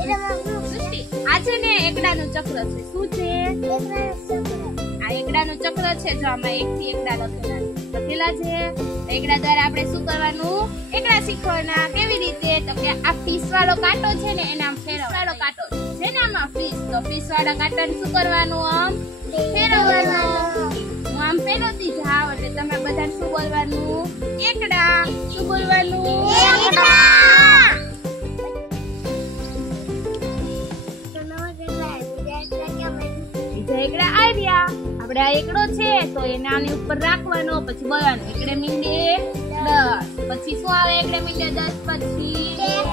આ છે ને એકડાનું ચક્ર છે. શું છે? આ એકડાનું ચક્ર છે. જો આમાં 1 થી એકડા લખેલા છે. એકડા દ્વારા આપણે શું કરવાનું? એકડા શીખવાના. કેવી રીતે? તો કે આ ફિશ વાળો કાંટો છે ને એને આમ ફેરવવાનો કાંટો છે ને આમાં ફિશ. તો ફિશ વાળા કાંટાને શું કરવાનું? આમ ફેરવવાનું. હું આમ ફેરવતી જાવ એટલે તમે બધાને શું બોલવાનું? એકડા. શું બોલવાનું? એકડા. એકડા આવ્યા. આપણે આ એકડો છે તો એને આની ઉપર રાખવાનો. પછી બોલવાનું એકડે મીંડે 10. પછી શું આવે? એકડે મીંડે 10 પછી 11.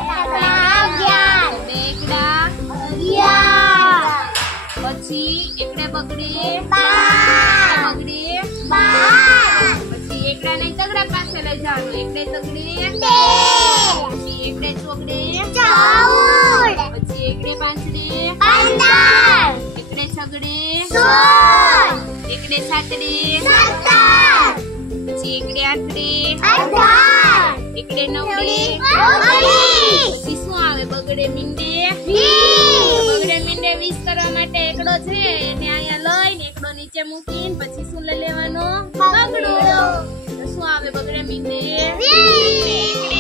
2 એકડા 11. પછી એકડે બગડે 12. પછી એકડા ને તગડા પાસે લઈ જવાનું. એકડે તગડે 13. પછી એકડે ચોગડે 14. પછી એકડે પાંચડે 15. એકડે છગડે 16. એકડે સાતડે 17. પછી એકડે આઠડે 18. એકડે નવડે 19. પછી શું આવે? બગડે મીંડે 20. બગડે મીંડે 20 કરવા માટે એકડો છે એને અહીંયા લઈને એકડો નીચે મૂકીને પછી શું લઈ લેવાનો? બગડો. તો શું આવે? બગડે મીંડે 20.